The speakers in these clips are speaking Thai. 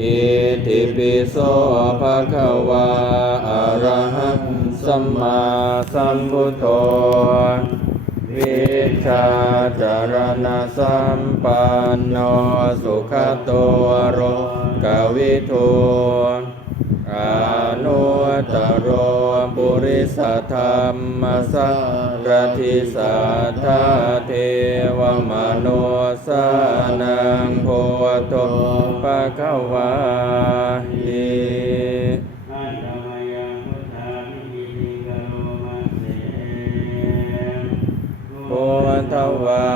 อิติปิโสภะคะวะอะระหังสัมมาสัมพุทโธวิชาจารณะสัมปันโนสุขโตโรกวิทู อานุตโรปุริสธรรมสัรทิสัทธาเทวมโนสานังโพธิภะคะวาหิอัตตมยังพุทามิหิกโพธวา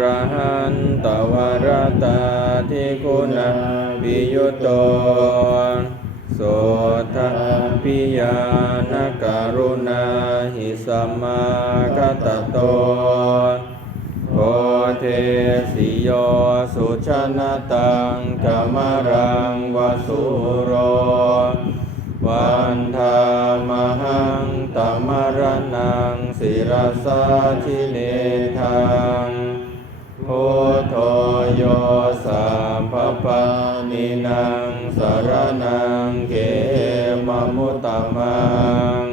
รหันตวรตาทิคุณาปิยุตโต โสทปิยานการุณาหิสัมมากัตโตโพเทสิโยสุชนะตังกมรังวสุโร วันธามหังตมรนังศิรสาชิเนทังพุทโธโยสัมภปานินางสารนัง เขมมุตตมัง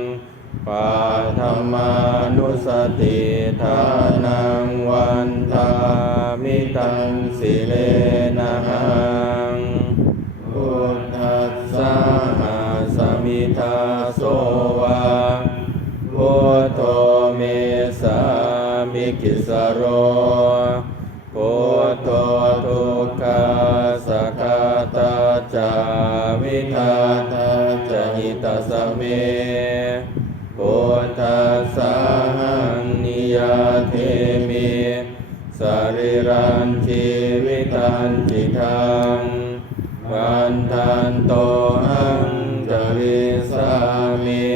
ปัทมานุสติทานังวันทามิตังสิเลนะหังพุทธัสสะหาสมิทาโสวาพุทโธเมสามิกิสโร พุทธัสสะนิยเทมิสริรันชีวิตันจิตังวันทันโตหังจริสามิ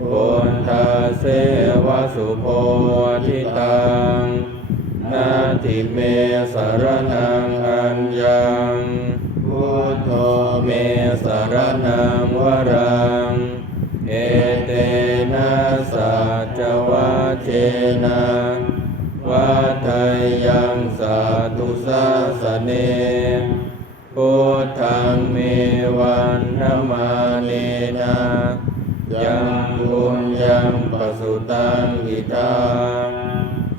ปุณทาเสวะสุโพธิตังนาทิเมสารนัง นะวัฏยังสาธุสาสเนพุทธังเมวันนมาเนนะยังบุญยังปสุตังอิทัง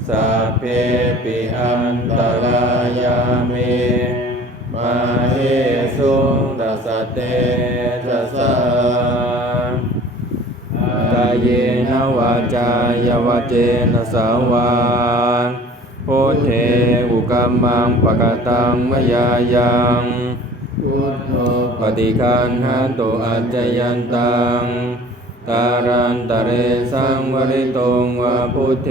สัพเพปิอันตรายาเมมาเฮสุงตัสสะเตจัส วาจายวาเจนะสาวานโพเทอุกัมมังปะกตังมยายังพุทโธปฏิคันหันโตอัจจยันตังตารันตะเรสังวริตงวาพุทเท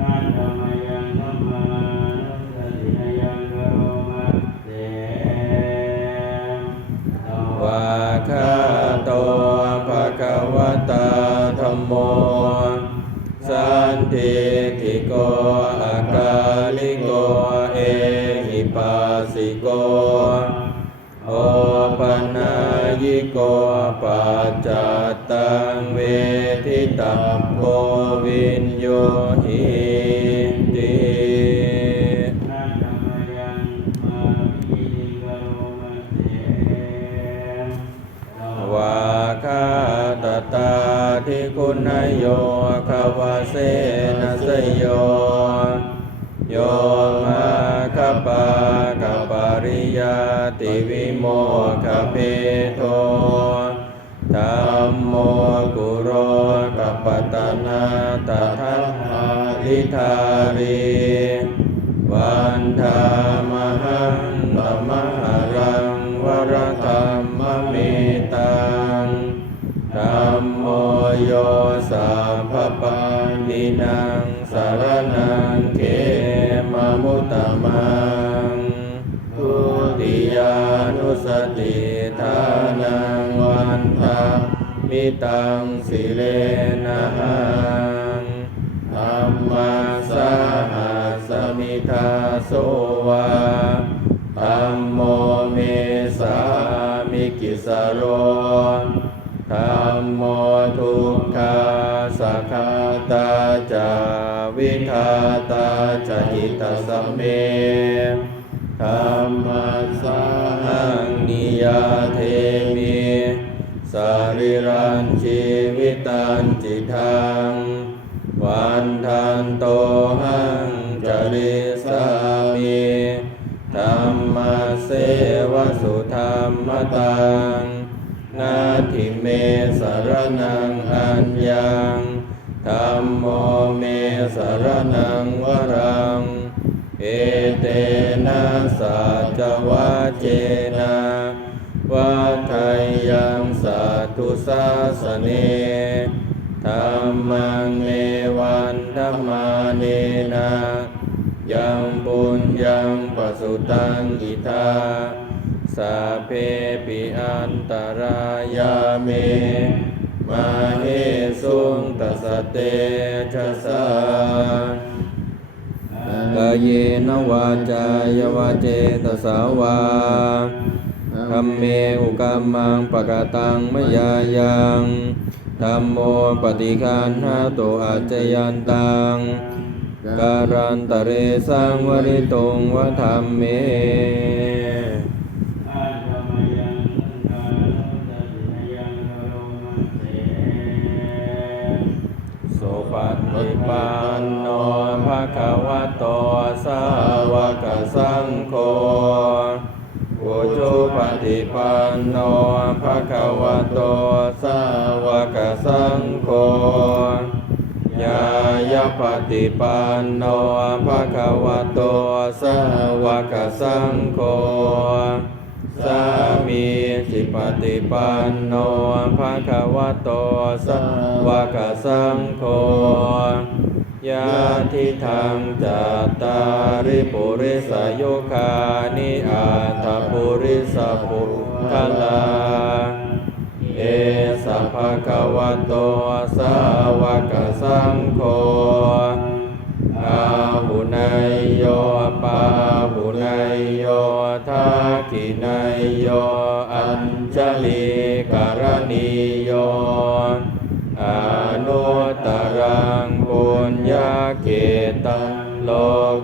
อัตตมยังธัมมานุสติยังกโรมัสเสวาคา ติทิโกอากาลิโกเอหิปัสสิโกโอปัญญิโกปัจจตังเวทิตัมโควินโยหิติอัตตมยังมามิหิกโรมัสเสวาคาตตาทิคุณโยคาวาเสนะส วิโมคเพโทธัมโมกุโรกัปปตนาตถาริธารี ตังสิเลนะหังธัมมาสหัสมิทาโสวาธัมโมเมสามิกิสโรธัมโมทุกขาสักขาตาจาวิทาตาจหิตาสมเมธรรมัสสาหังนิยาเทมิ สาริรันชีวิตันจิทังวันทันโตหังจริสามิธรรมเสวสุธรรมตังนาทิเมสรนังอัญญังธรรมโมเมสรนังวรัง เอเตนะสัจวัจเจนะ วัฏยยังสัตุสาสเนธรรมังเมวันธรรมาเนนะยังบุญยังปสุตังอิทาสาเพปิอันตรายาเม มาเฮสุงตัสเตชะสากายเยนวาจายวาเจตสาวา ธรรมเมอุกัมมังปะกะตังมยายังธรรมโมปฏิคันหาโตอาจจยันตังการันตเรสังวริตงวธรรมเมสุปฏิปันโนภะคะวะโตสาวกสังโฆ ฏิปันโนภะคะวะโตสาวกสังโฆญาญาปฏิปันโนภะคะวะโตสาวกสังโฆสามีจิปฏิปันโนภะคะวะโตสาวกสังโฆ ยาทิทางจัตตาริปุริสโยคานิอาตปุริสปุคลาเอสัพพะคะวะโตสาวกสังโฆอาหุนายโยปาหุนายโยทักขินายโยอัญชลีกา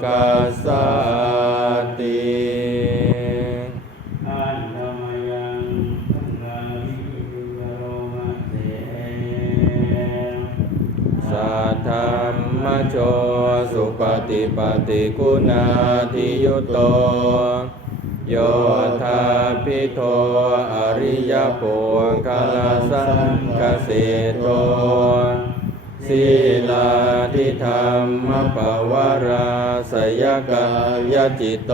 กัสสติอันดาตมยังกาลิกโรมันเตสัทธรรมโชสุปฏิปฏิคุณาทิยุโตโยธาพิโทอริยปุคลสังคเสโต ศีลาทิธรรมปวาราสยกายจิตโต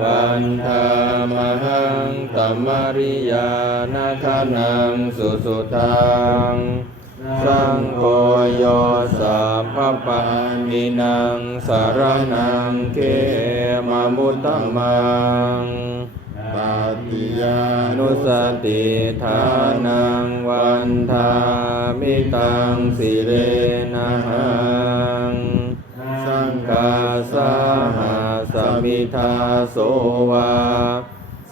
วันธามหังตัมมริยานาคานังสุสุทังสังโฆโยสัพพปันนินังสารนังเขมามุตตมังาติยานุสติทานังวันทามิตังสิเรนะหังสังกาสาหาสมิทาโสวา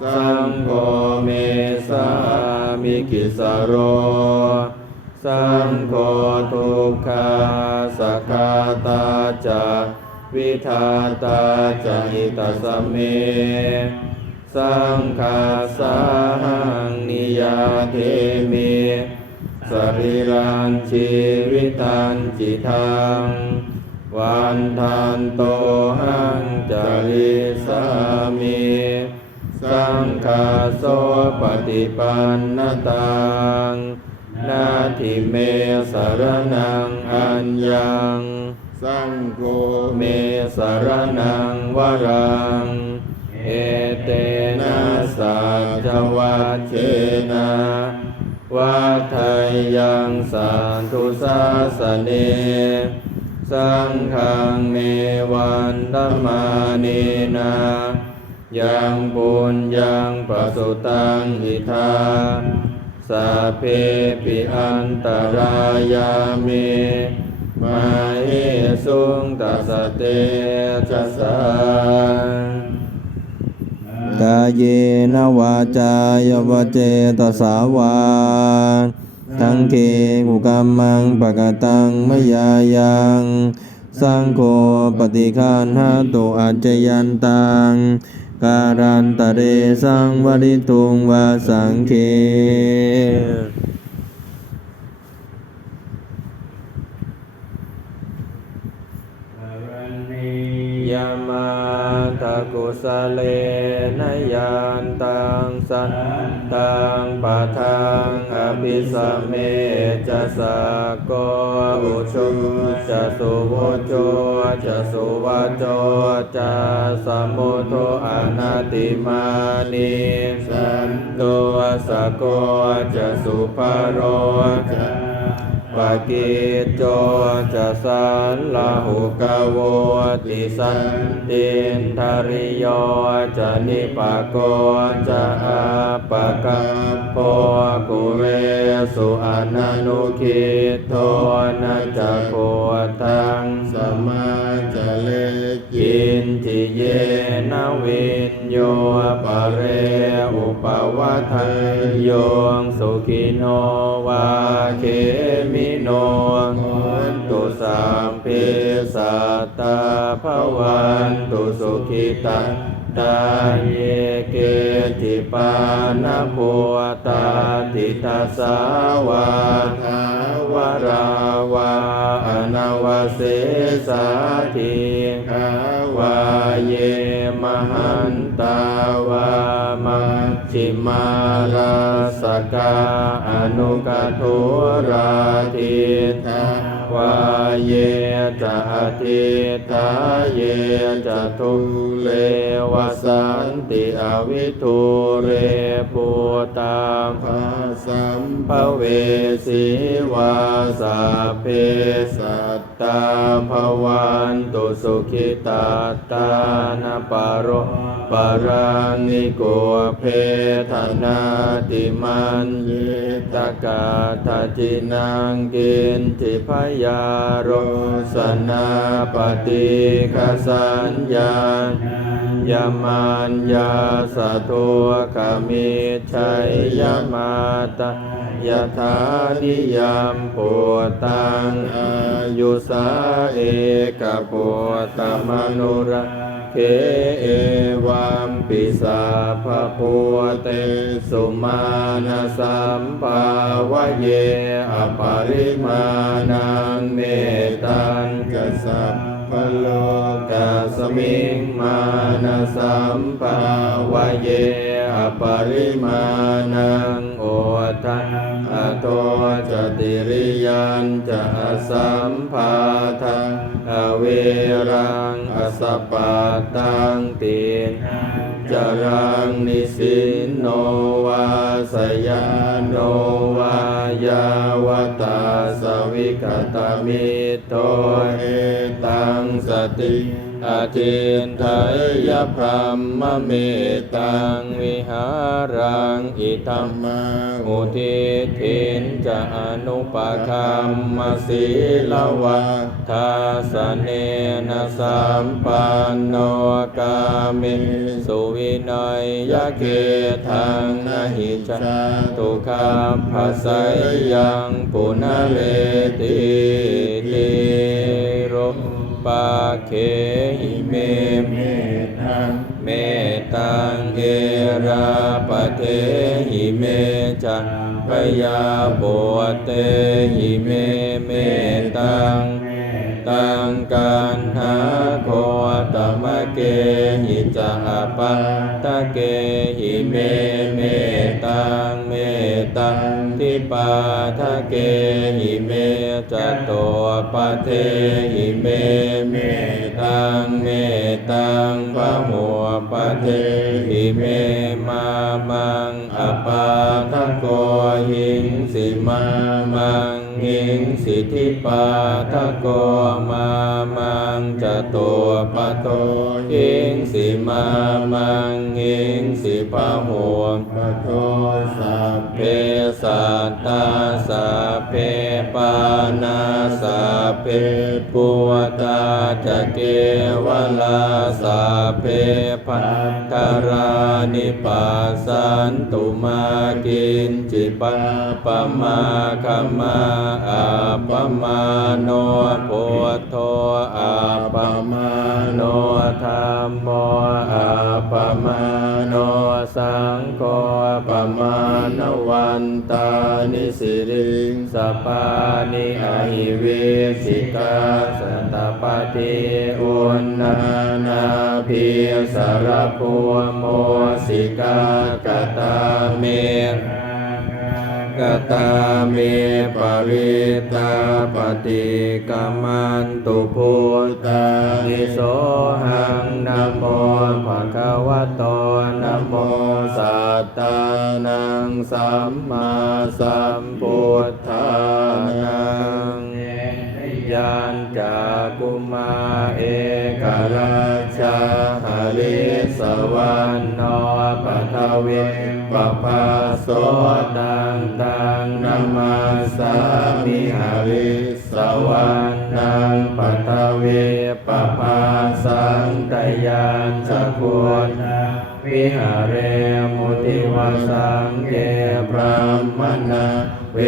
สังโฆเมสามิกิสโร สังโฆทุกขาสักาตาจะวิทาตาจะหิตสสเม สังฆาสาหังนิยาเทมิสรีรันชีวิตันจิทังวันทันโตหังจาริสามิสังฆาโสปฏิปันนตังนาทิเมสารนังอัญญัง สังโฆเมสารนังวรัง เอเตนะสัจวัจเจนะวัฏยังสันทุสาสเนสังฆังเมวันตมาเนนะยังบุญยังปสุตังอิทาสาเพปิอันตรายาเมมาเอสุงตัสเตชะสา กาเยนวาจายวเจตสาวาทังเคกุกัมมังปะกตังมยายังสังโฆปฏิคานหาตุอัจจยันตังการันตเรสังวริตุงวาสังเค อรันเน ยามา ตะกุสะเลนยานตังสันตังปะทังอภิสเมจะสะโกอุชุจะสุโวโจจะสุวัจโจจะสมุโทอนาติมานิสันตัวสะโกจะสุภโรจะ ปะกิจโจจะสันลาหุกะโวติสันตินทาริโยจะนิปโกจะอาปะกะโพกุเรสุอนันุคิโทนะจะโพทังสมาจะเลกินทิเยนวินโยปะเรอุปวัฏโยงสุขิโนวาเคมิ โนโหนตุสามพิสัตตาภวันตุสุขิตาตาเยเกติปานะโพตาติตาสาวาทาวราวาอนาวเสสาทิขาวาเยมหันตาวาม ชิมาราสกาอนุกทุราทิทาวาเยจะอธิทาเยจะทุเลวสันติอวิทุเรปูตามภาสัมภเวสีวาสาเพสัตตาภวันตุสุขิตาตานาปโร ปารานิโกเพทนาติมันเยตกาทาจินังกินทิพยาโรสนาปฏิคสัญญายามันยาสะทุขมิชัยยามาตยะถานิยามปุตังอายุสาเอกปุตตมนุระเคเอวัมปิสาภพุเตสุมาณสัมภาวะเยอปริมาณังเมตังกัสสัพพโลกัสมิงมานสัมภาวะเยอปริมาณังโอทันอโตจติริยันจะสัมภาทัง อเวรังอสปปาตังตินจรังนิสินโนวาสยานโนวายาวตาสวิกตามิโตเอตังสติ อาทินไทยพรหมเมตังวิหารังอิตัมมามุทิทินจะอนุปคัมมศีลวะทาสเนนะสัมปันโนกามิสุวินัยยะเกทังนะหิจาตุคัมภะไสยังปุณเรติติโร ปาเคหิเมเมตังเมตังเอราปเทหิเมจันปยาโบเตหิเมเมตัง ตังกันหาโคตมะเกหิจาปัตตะเกหิเมเมตังเมตังทิปาทะเกหิเมจโตปะเทหิเมเมตังเมตังพะหัวปะเทหิเมมามังอปาทะโกหิงสิมามัง หิงสิทธิปาทะโกมามังจโตปะโตหิงสิมามังหิงสิพะหัวปะโทสัพเพสัตตาสะเพปานาสะเพปุวตาจะเกวลาสาเพพันธรา นิปัสสันตุมากินจิปะปะมาคมาอาปะมาโนโพโทอาปะมาโนธรรมโมอาปะมาโนสังโฆปะมาณวันตานิสิ ปานิอหิเวสิกาสตปฏิอุณนานาภิสารพัวโมสิกากตาเมกตาเมปริตาปฏิกามันตุพุทธานิโสหังนะโมภะคะวะโตนะโมสัตตา สัมมาสัมพุทธานังยันจากกุมาเอกราชาหาริสวรรณโนปัทเวปปาโสตังตังนามาสามิหาริสวรรณังปัทเวปปาสังตยานสกุล วิหาเรมุติวสังเกพรามณะเว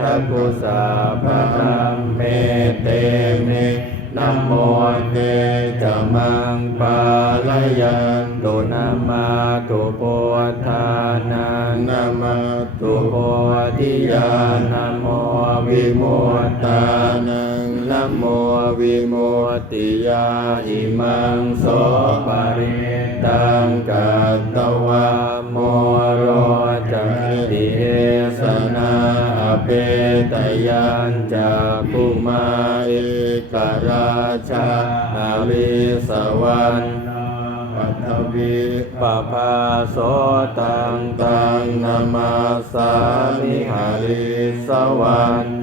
ทกุสาพะธรรมเมเตเมนะโมเตจะมังปาลยันตุนามาตุโพธานานามาตุโพธิญาณนโมวิมุตตานังนะโม วิมุตติยาอิมังโสปะริตังกัตตวะโมโรจัติเอสนาอเปตยันจากุมาเอกราชาอาริสวรรณปัทวีปภาโสตังตังนามาสามิหาริสวรรณ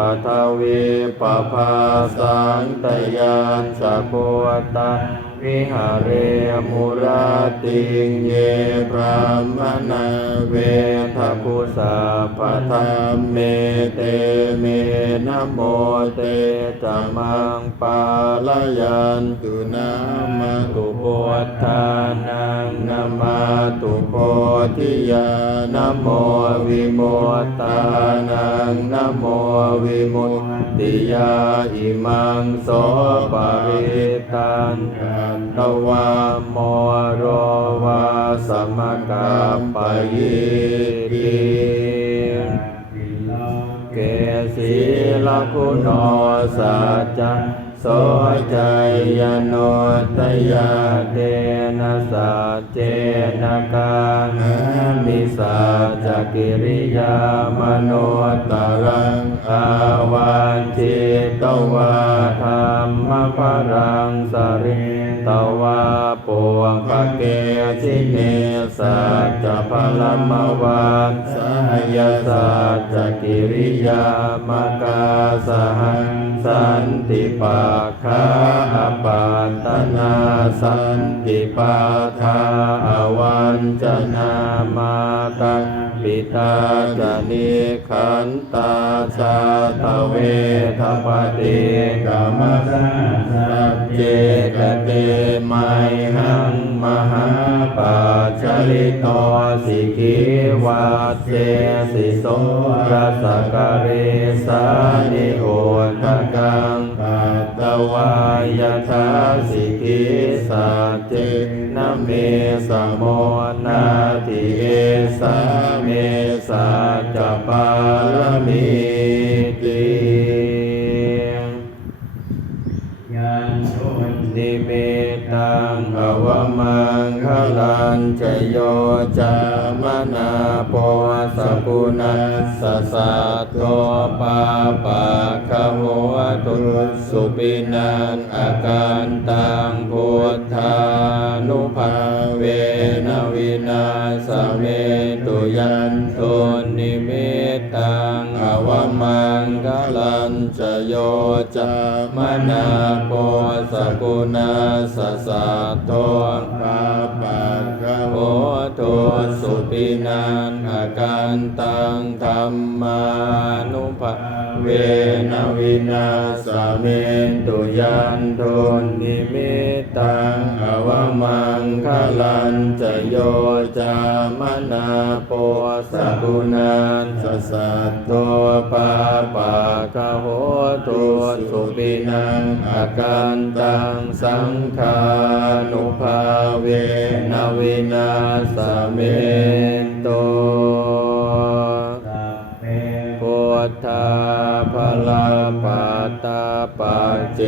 ปัทวีปภาสังตยานสะโพตาวิหารเรมุราติงเยพรามณเวทกุสาปธรรมเมเตเมนโมเตจะมังปาลยันตุนามาตุโพธานา ธิยานโมวิโมตตานังนโมวิมุตติยาอิมังโสปะริตันกันตวะโมโรวาสมกาปะยิติเกสีลคุณโนสัจจ โสใจยโนตยาเตนะสัจเจนะกามิสัจกิริยามโนตรังอาวันจิตวาธรรมปรังสริ ตวาปุปะเกชิเนสัจจพลมวันสายสัจจกิริยามกาสหังสันติปาคาปัตตนาสันติปาคาอวันจนามาตัง ปิตาจานิขันตาชาตเวทปฏิกรรมสัจเจกเตไมหังมหาปัจจลิโตสิกิวัตเสสิโสรสกเรสานิโอทกังปัตตวายทาสิกิสัจเจ เมสมโมนาทิเอสาเมสัจปาลมิติยันโชนนิเมตังอวมังคลันจโยจามนาโปสกุณัสสะโตปาปะ จามนา ตุยันโทนิมิตังอวมังคลันจะโยจามนาโปสกุณันสสัตโตปาปะกะโหตุสุปินังอาการตังสังขานุภาเวนวินาสเมนโตพุทธาภลา ปัตตาปัจเจ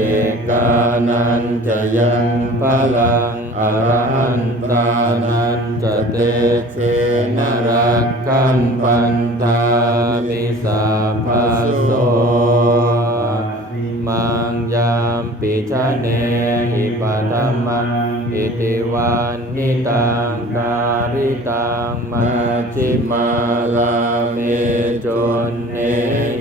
กานันจะยังพลังอรหันตานันจะเตเสนรักขันปันธามิสาภโสมังยามปิชะเนหิปัตมัง ติวันนิตังการิตังมัจจิมาลาเมจนเน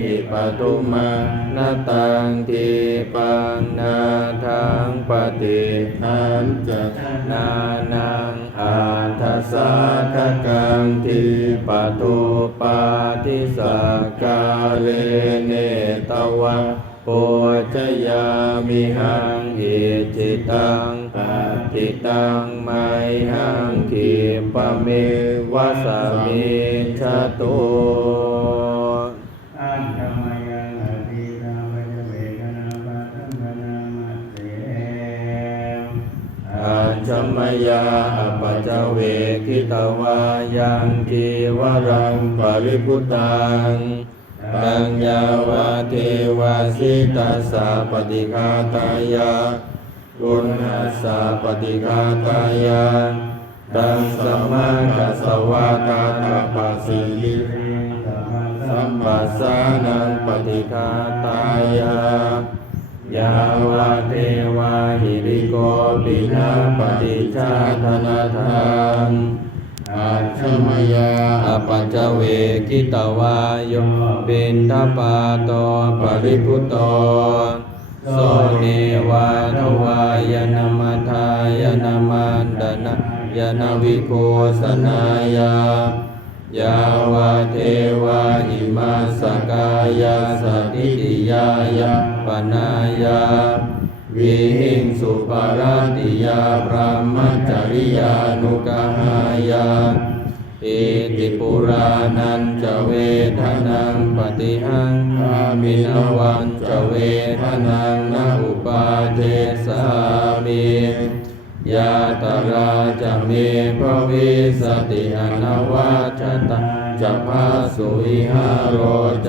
หิปทุมังนาตังทีปังนาทังปฏิทันจะนานังอาทัสสะกังทีปตุปาทิสกาเลเนตวังปุจยามิหัง อิจิตังปฏิตังไมหังขีปะเมวะสามิชะตุอันธรรมยังอภิธรรมะเวทนาปัตตัมนามัสเสอัญชมยาอปัจจเวคิตวายังกีวรังปริพุตัง ตัญญาวาเทวาสิตัสสะปฏิฆาตายากุณัสสะปฏิฆาตายาตังสมมากัสวาตาตาปัสสิลิสัมปัสสานังปฏิฆาตายายาวาเทวาหิริโกปินาปฏิชาธนาทาน อาชมยาอปัจจเวกิตวาโยปินทปาโตปริพุตโตโสเนวาทวายนามัทายนามันดนะยนาวิโพสนายายาวาเทวาหิมาสกายาสติติยายาปนายา วิหิงสุปาราติยาพระมจริยานุกหายาอิติปุรานันจะเวทนังปฏิหังคามินวันจะเวทนังนาอุปาเทสามิยาตราจะเมภวิสติอนวัชตาจะพาสุอิหารโรจ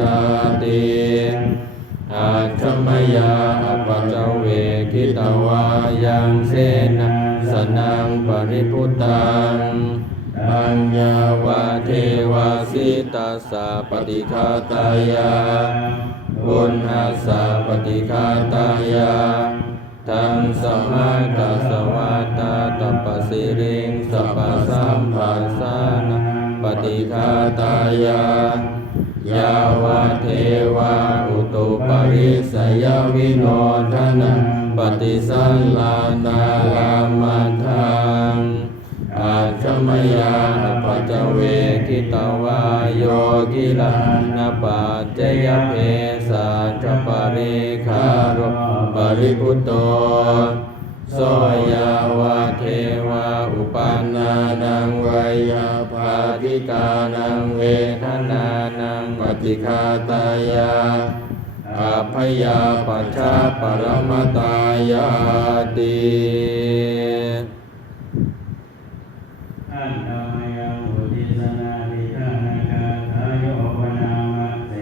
ติ อาชมยาอปัจเวคิตวายังเสนสนังปริพุตังปัญญาวาเทวาสิตัสสะปฏิฆาตายาบุญหัสสะปฏิฆาตายาทังสมากัสวาตาตปสิริงสัพสัมปัสสานปฏิฆาตายายาวาเทวา ริสยวิโนทนะปฏิสันลานาลามาทังอาชมยาปัจเวคิตวาโยกิลานาปัจเจยเพสัจปริคารปริพุตโตโสยาวาเทวาอุปานานังวายาภาธิกานังเวทนานังปฏิคาตายา พยาปัชชาปรมตายาติอันธรรมยังอุทิศนาวิธานากาทายโยปนามัสเส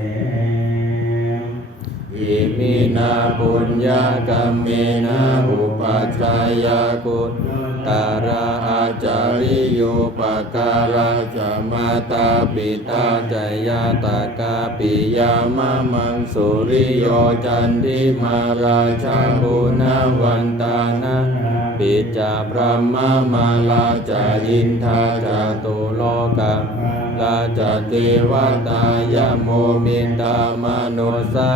อิมินาปุญญากรรมเมนะอุปัชฌายากุณ ตาราอาจาริโยปการะจมาตาปิตาจยาตากาปิยามะมังสุริโยจันทิมาราชาบุณวันตานะปิจาพระมมาลาจาอินทาจาตุโลกาลาจเทวตายโมมินตามโนสั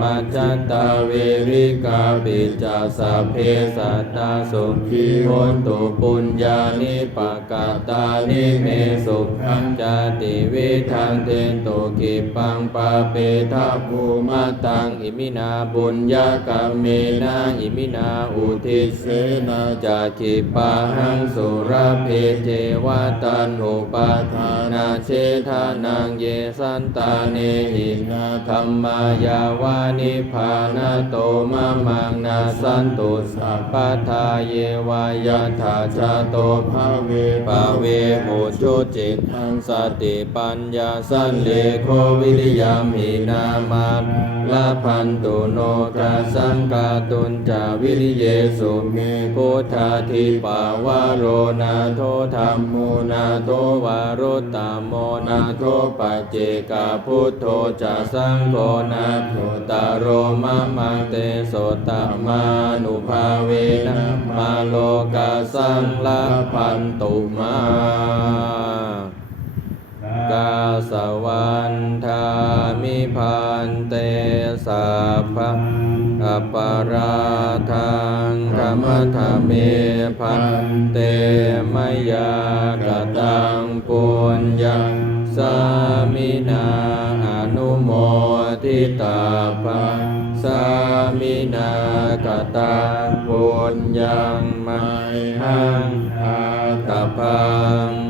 มัจจันตาเวริกาปิจาสัพเพสัตตาสุขีโหตุปุญญานิปกาตานิเมสุขังจติวิทังเทตุกิปังปะเปทาภูมาตังอิมินาบุญญากรรมเมนะอิมินาอุทิเสนาจาคิปะหังสุรเพเจวะตันหุปาทานาเชทานังเยสันตาเนหินาธรรมายาวานิพานาโตมะมังนาสันตุสัพพทาเยวายาธาชาโตภาเวภาเวโหชุจิตทังสติปัญญาสันเลโควิริยามหินามาลาพันตุโนตาสังกาตุนจาวิริเยสุเมพุทธาทิปาวาโรนาโทธรรมมูนาโทวารุตตามโมนาโทปัจเจกาพุทโธจะสังโฆนาโทตารโรมะมังเตโสตมานุภาเวนะมาโลกาสังละพันตุมากาสวันทามิพันเตสัพะอัปปาราทังธรรมธรรมเมพันเตมยากตังปุญญังสามินาอนุโม ทิตาภะสามินากตังปุญญังมัยหังอาตพัง